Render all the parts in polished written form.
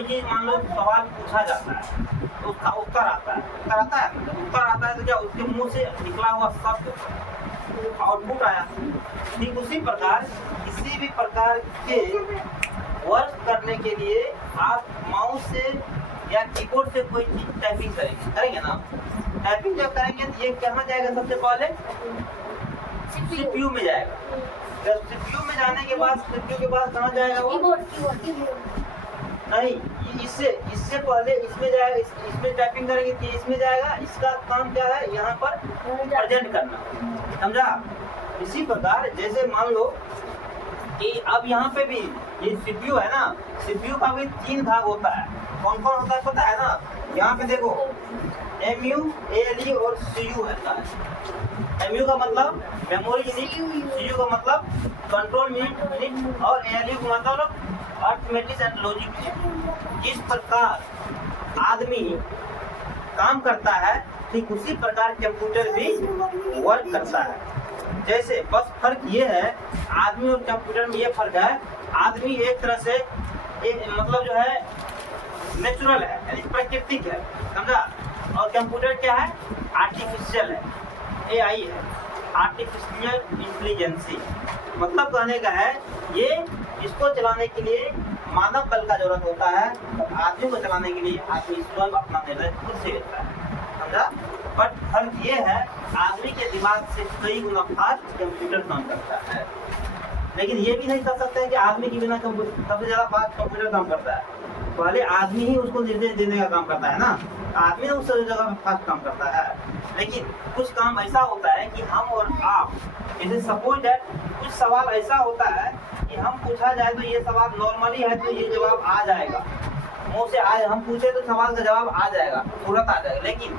कोई चीज मान लो सवाल पूछा जाता है तो उसका उत्तर आता है, उत्तर आता है तो क्या उसके मुंह से निकला हुआ शब्द आउटपुट आया। ठीक उसी प्रकार किसी भी प्रकार के वर्क करने के लिए आप माउस से या कीबोर्ड से कोई चीज टाइपिंग करेंगे ना, टाइपिंग जब करेंगे तो ये कहाँ जाएगा, सबसे पहले सीपीयू में जाएगा। जब सीपीयू में जाने के बाद सीपीयू के बाद कहाँ जाएगा वो, नहीं इससे पहले इसमें जाएगा, इसमें टाइपिंग करेंगे तो इसमें जाएगा। इसका काम क्या है, यहाँ पर प्रेजेंट करना, समझा। इसी प्रकार जैसे मान लो कि अब यहाँ पे भी ये सीपीयू है ना, सीपीयू का भी 3 भाग होता है। कौन कौन होता है पता है ना, यहाँ पे देखो MU, ALU और CU होता है। MU का मतलब मेमोरी यूनिट, CU का मतलब कंट्रोल यूनिट और ALU का मतलब अर्थमेटिक एंड लॉजिक यूनिट। जिस प्रकार आदमी काम करता है ठीक उसी प्रकार कंप्यूटर भी वर्क करता है। जैसे बस फर्क ये है, आदमी और कंप्यूटर में ये फर्क है, आदमी एक तरह से एक मतलब जो है नेचुरल है, यानी प्राकृतिक है, समझा। और कंप्यूटर क्या है, आर्टिफिशियल है, AI है, आर्टिफिशियल इंटेलिजेंसी। मतलब कहने का है ये, इसको चलाने के लिए मानव बल का जरूरत होता है, आदमी को चलाने के लिए आदमी स्वयं अपना निर्णय खुद से लेता है, समझा। बट फर्क ये है, आदमी के दिमाग से कई गुना फास्ट कंप्यूटर काम करता है। लेकिन ये भी नहीं कर सकते हैं कि आदमी के बिना कंप्यूटर सबसे ज्यादा फास्ट कंप्यूटर काम करता है। पहले आदमी ही उसको निर्देश देने का काम करता है ना, आदमी ने उस जगह फास्ट काम करता है। लेकिन कुछ काम ऐसा होता है कि हम और आप, जैसे सपोज दैट कुछ सवाल ऐसा होता है कि हम पूछा जाए तो ये सवाल नॉर्मली है तो ये जवाब आ जाएगा, मुँह से आज हम पूछे तो सवाल का जवाब आ जाएगा, तुरंत आ जाएगा। लेकिन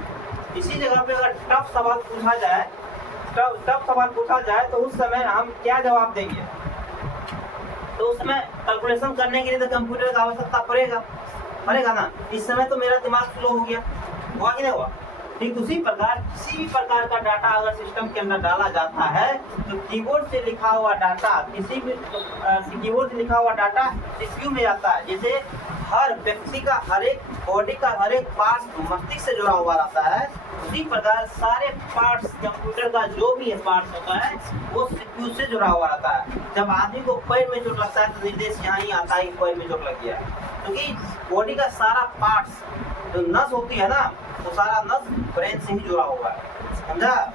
इसी जगह पे अगर टफ सवाल पूछा जाए, टफ सवाल पूछा जाए तो उस समय हम क्या जवाब देंगे, तो उसमें कैलकुलेशन करने के लिए तो कंप्यूटर का आवश्यकता पड़ेगा ना। इस समय तो मेरा दिमाग स्लो हो गया, हुआ कि नहीं हुआ। ठीक उसी प्रकार किसी भी प्रकार का डाटा अगर सिस्टम के अंदर डाला जाता है तो कीबोर्ड से लिखा हुआ डाटा, किसी भी कीबोर्ड से लिखा हुआ डाटा सीपीयू में जाता है। जैसे हर व्यक्ति का हर एक बॉडी का हर एक पार्ट मस्तिष्क से जुड़ा हुआ रहता है, उसी प्रकार सारे पार्ट्स कंप्यूटर का जो भी पार्ट होता है वो सीपीयू से जुड़ा हुआ रहता है। जब आदमी को पैर में चोट लगता है तो निर्देश यहाँ ही आता है कि पैर में चोट लग गया, क्योंकि बॉडी का सारा पार्ट्स जो नस होती है ना, वो सारा नस ब्रेन से ही जुड़ा हुआ है, समझा।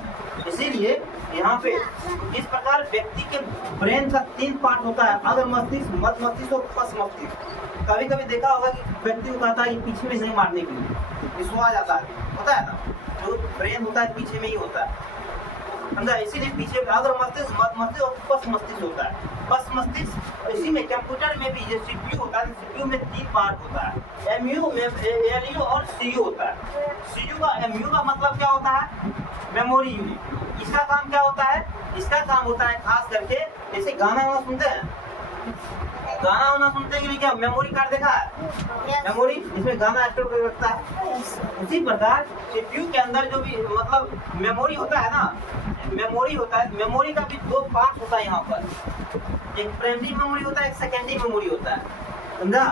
इसीलिए यहाँ पे इस प्रकार व्यक्ति के ब्रेन का 3 पार्ट होता है, अगर मस्तिष्क, मध्य मस्तिष्क और पश्च मस्तिष्क। कभी कभी देखा होगा कि व्यक्ति को कहता है कि पीछे में नहीं मारने के लिए, विश्व आ जाता है, होता है ना, जो ब्रेन होता है पीछे में ही होता है, समझा। इसीलिए पीछे अगर मस्तिष्क, मध्य मस्तिष्क और पश्च मस्तिष्क होता है, पश्च मस्तिष्क। इसी में कंप्यूटर में भी जो सीपीयू होता है, सीपीयू में 3 पार्ट होता है, MU, ALU और CU होता है। CU का, MU का मतलब क्या होता है, मेमोरी यूनिट। इसका काम क्या होता है, इसका काम होता है खास करके जैसे गाना वाना सुनते हैं, गाना वाना सुनते के लिए क्या मेमोरी कार्ड देखा है, मेमोरी इसमें गाना स्टोर कर रखता है। उसी प्रकार सीपीयू के अंदर जो भी मतलब मेमोरी होता है ना, मेमोरी होता है, मेमोरी का भी 2 पार्ट होता है यहाँ पर, एक प्राइमरी मेमोरी होता है, एक सेकेंडरी मेमोरी होता है, समझा।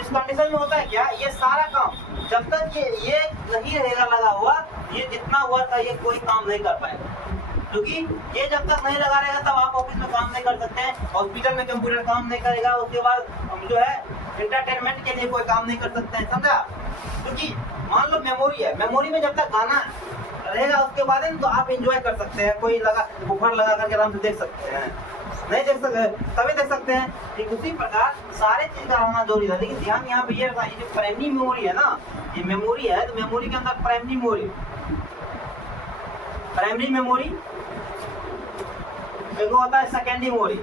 इस कंडीशन में होता है क्या, ये सारा काम जब तक ये नहीं रहेगा लगा हुआ, ये जितना वर्क है ये कोई काम नहीं कर पाएगा, क्योंकि ये जब तक नहीं लगा रहेगा तब आप ऑफिस में काम नहीं कर सकते हैं, हॉस्पिटल में कंप्यूटर काम नहीं करेगा, उसके बाद हम जो है एंटरटेनमेंट के लिए कोई काम नहीं कर सकते हैं, समझा। क्योंकि मान लो मेमोरी है, मेमोरी में जब तक गाना रहेगा उसके बाद तो आप एंजॉय कर सकते हैं, कोई लगा बुफर लगा करके आराम से देख सकते हैं, नहीं देख सकते तभी देख सकते हैं। ठीक उसी प्रकार सारे चीज का होना जरूरी है। लेकिन ध्यान यहाँ पे ये रखना, ये जो प्राइमरी मेमोरी है ना, ये मेमोरी है तो मेमोरी के अंदर प्राइमरी मेमोरी एक होता है सेकेंडरी मेमोरी,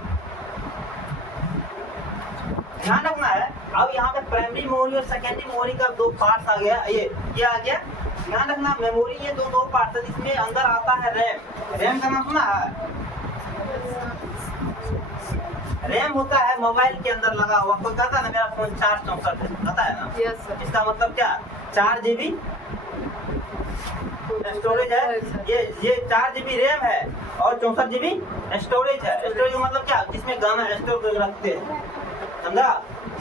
ध्यान रखना है। अब यहाँ पे प्राइमरी मेमोरी और सेकेंडरी मेमोरी का 2 पार्ट आ गया, ये आ गया, ध्यान रखना। मेमोरी ये दो पार्ट है, जिसमें अंदर आता है रैम का नाम सुना है, रैम होता है मोबाइल के अंदर लगा हुआ। कोई कहता है ना मेरा फोन 464 है, पता है ना, yes, sir. इसका मतलब क्या, 4 GB स्टोरेज है, ये 4 GB रैम है और 64 GB स्टोरेज है। स्टोरेज मतलब क्या, जिसमें गाना स्टोर कर रखते हैं, समझा।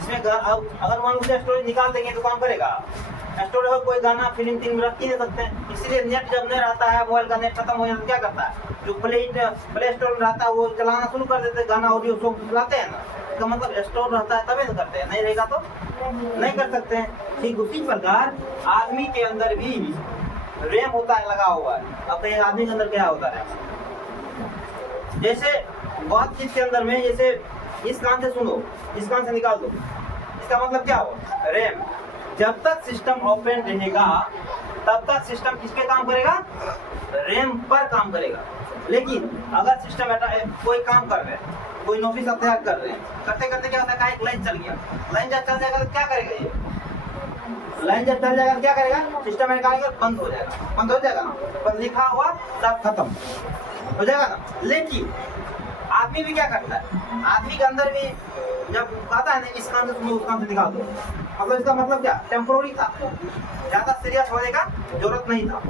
इसमें अब अगर मान लो स्टोरेज निकाल देंगे तो काम करेगा? स्टोरेज में कोई गाना फिल्म में रख ही नहीं सकते हैं। इसीलिए नेट जब नहीं रहता है, मोबाइल का नेट खत्म हो जाता है, क्या करता है, जो प्ले स्टोर में रहता है वो चलाना शुरू कर देते हैं, गाना ऑडियो सॉन्ग चलाते हैं ना। इसका मतलब स्टोर रहता है तभी तो करते हैं, नहीं रहेगा तो नहीं कर सकते हैं। ठीक उसी प्रकार आदमी के अंदर भी रैम होता है, लगा हुआ है। अब कहीं आदमी के अंदर क्या होता है, जैसे बातचीत के अंदर में, जैसे इस कान से सुनो, इस कान से निकाल दो, इसका मतलब क्या हो, रैम। जब तक सिस्टम ओपन रहेगा तब तक सिस्टम किस पे काम करेगा, रैम पर काम करेगा। लेकिन अगर सिस्टम कोई काम कर रहे हैं, कोई नौकरी का तैयार कर रहे हैं, करते करते क्या होता है, एक लाइन चल गया, लाइन जब चल जाएगा तो क्या करेगा, ये लाइन जब चल जाएगा तो क्या करेगा, सिस्टम में निकालेगा, बंद हो जाएगा, बंद हो जाएगा ना, बस लिखा हुआ सब खत्म हो जाएगा ना। लेकिन आदमी भी क्या करता है, आदमी के अंदर भी जब कहता है ना इस काम से तुम उस काम से निकाल दो, मतलब इसका मतलब क्या, टेम्पोररी था, ज्यादा सीरियस होने का जरूरत नहीं था।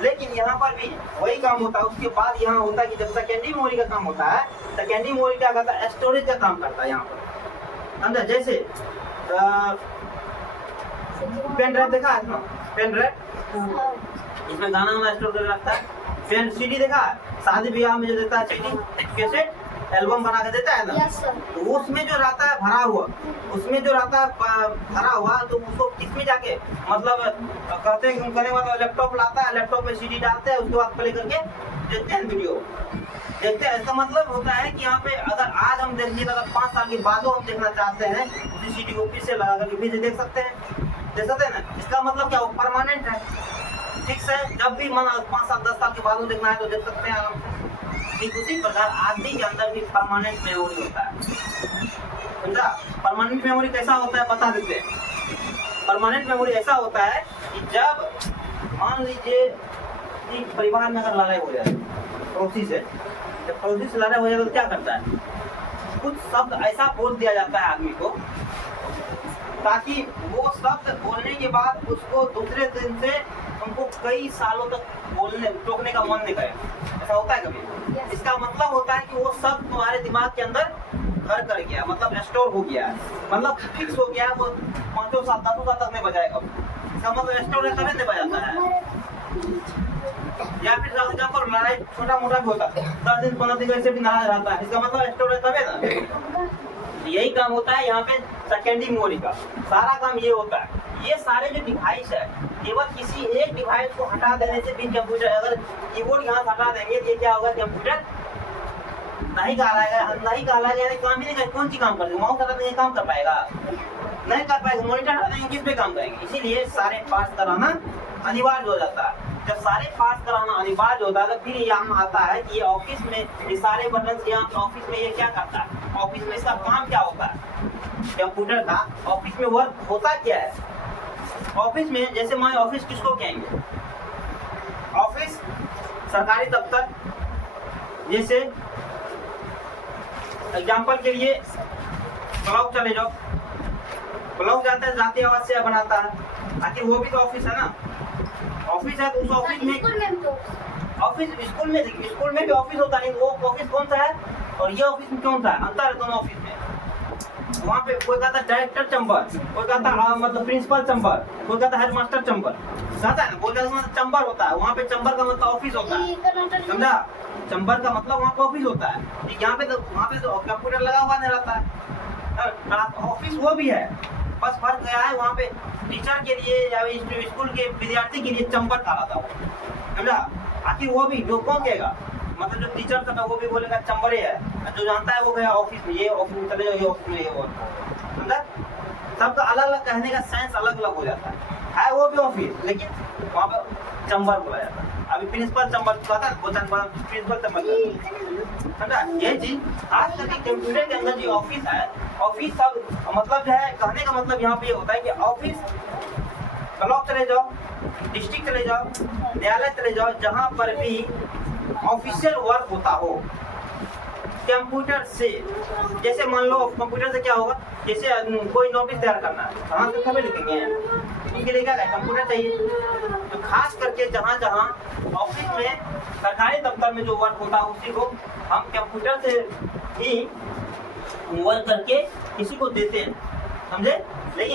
लेकिन यहाँ पर भी वही काम होता है। उसके बाद यहाँ होता है कि जब सेकेंडरी मेमोरी का काम होता है, सेकेंडरी मेमोरी क्या करता है, स्टोरेज का काम करता है यहाँ पर अंदर। जैसे पेन ड्राइव देखा है ना, पेन ड्राइव, इसमें गाना वाना स्टोर कर रखता है। पेन सीडी देखा है, शादी ब्याह में जो देता है सीडी, कैसेट, एल्बम बना के देता है ना, तो उसमें जो रहता है भरा हुआ, उसमें जो रहता है भरा हुआ, तो उसको किसमें जाके, मतलब कहते हैं करने वाला लैपटॉप लाता है, लैपटॉप में सीडी डालते हैं, उसके बाद प्ले करके देखते हैं, वीडियो देखते हैं। इसका मतलब होता है कि यहाँ पे अगर आज हम देखेंगे, अगर 5 साल के बाद हम देखना चाहते हैं, उसी सीडी को फिर से लगा करके फिर से देख सकते हैं ना। इसका मतलब क्या, वो परमानेंट है, फिक्स है, जब भी मन 5 साल 10 साल के बाद देखना है तो देख सकते हैं आराम से। ठीक उसी प्रकार आदमी के अंदर भी परमानेंट मेमोरी होता है, समझा। परमानेंट मेमोरी कैसा होता है बता देते हैं। परमानेंट मेमोरी ऐसा होता है कि जब मान लीजिए कि परिवार में अगर लड़ाई हो जाए, पड़ोसी से, जब पड़ोसी से लड़ाई हो जाए तो क्या करता है, कुछ शब्द ऐसा बोल दिया जाता है आदमी को, ताकि वो शब्द बोलने के बाद उसको दूसरे दिन से उनको कई सालों तक बोलने टोकने का मन नहीं करे। ऐसा होता है कभी? इसका मतलब होता है कि वो शब्द तुम्हारे दिमाग के अंदर घर कर गया, मतलब स्टोर हो गया है, मतलब फिक्स हो गया है, वो 5 साल 10 साल तक नहीं बजाएगा। इसका मतलब स्टोर है तभी नहीं बजाता है। या फिर जहाँ पर लड़ाई छोटा मोटा भी होता है, 10 दिन 15 दिन ऐसे भी नाराज रहता है, इसका मतलब स्टोर है तभी ना। यही काम होता है यहाँ पे सेकेंडरी मेमोरी का, सारा काम ये होता है। ये सारे जो डिवाइस है, केवल किसी एक डिवाइस को हटा देने से भी कंप्यूटर, अगर कीबोर्ड यहाँ हटा देंगे तो ये क्या होगा, कंप्यूटर नहीं कहलाएगा, यानी काम ही नहीं करेगा। कौन सी काम करेगा, माउस हटा देंगे काम कर पाएगा, नहीं कर पाएगा। मॉनिटर हटा देंगे किस पे काम करेंगे। इसीलिए सारे पार्ट्स कराना अनिवार्य हो जाता है। जब सारे पार्ट्स कराना अनिवार्य होता है तो फिर यहाँ आता है कि ये ऑफिस में ये सारे बटन, यहाँ ऑफिस में ये क्या करता है, ऑफिस में इसका काम क्या होता है, कंप्यूटर का ऑफिस में वर्क होता क्या है। ऑफिस में जैसे मान ऑफिस किसको कहेंगे, ऑफिस सरकारी दफ्तर, जैसे एग्जाम्पल के लिए ब्लॉक चले जाओ, ब्लॉक जाता है जातीय आवाज से बनाता है, आखिर वो भी तो ऑफिस है ना। ऑफिस है तो उस ऑफिस में, ऑफिस स्कूल में भी ऑफिस होता है, वो ऑफिस कौन सा है और ये ऑफिस में कौन सा है, अंतर है दोनों ऑफिस में। वहाँ पे कोई कहता है डायरेक्टर चैम्बर, कोई कहता है मतलब प्रिंसिपल चैम्बर, कोई कहता है हेडमास्टर चैम्बर, कहता है ना, बोलता है चैम्बर होता है। वहाँ पे चैम्बर का मतलब ऑफिस होता है, समझा। चैम्बर का मतलब वहाँ पे ऑफिस होता है। यहाँ पे तो कंप्यूटर लगा हुआ नहीं रहता है, ऑफिस वो भी है, बस फर्क गया है। वहाँ पे टीचर के लिए या स्कूल के विद्यार्थी के लिए चैम्बर कहा था, समझा। आखिर वो भी जो कौन कहेगा, मतलब जो टीचर था वो भी बोलेगा चैम्बर ही है, जो जानता है वो कहेगा ऑफिस में, ये ऑफिस में चले जाओ, ये ऑफिस में, ये समझा। सबका अलग अलग कहने का सेंस अलग अलग हो जाता है वो भी ऑफिस, लेकिन वहाँ पर चैम्बर बोला जाता है। अभी प्रिंसिपल चैम्बर कहता है, वो प्रिंसिपल चैम्बर, समझा। ये चीज आज तक कंप्यूटर के अंदर जो ऑफिस है, ऑफिस सब मतलब जो है, कहने का मतलब यहाँ पे ये होता है कि ऑफिस, ब्लॉक चले जाओ, डिस्ट्रिक्ट चले जाओ, न्यायालय चले जाओ, जहाँ पर भी ऑफिशियल वर्क होता हो कंप्यूटर से। जैसे मान लो कंप्यूटर से क्या होगा, जैसे कोई नोटिस तैयार करना है, कहाँ से खबर लिखेंगे, उनके लिए क्या है, कंप्यूटर चाहिए। तो खास करके जहाँ जहाँ ऑफिस में, सरकारी दफ्तर में जो वर्क होता है उसी को हम कंप्यूटर से ही वर्क करके किसी को देते हैं। समझे? लेकिन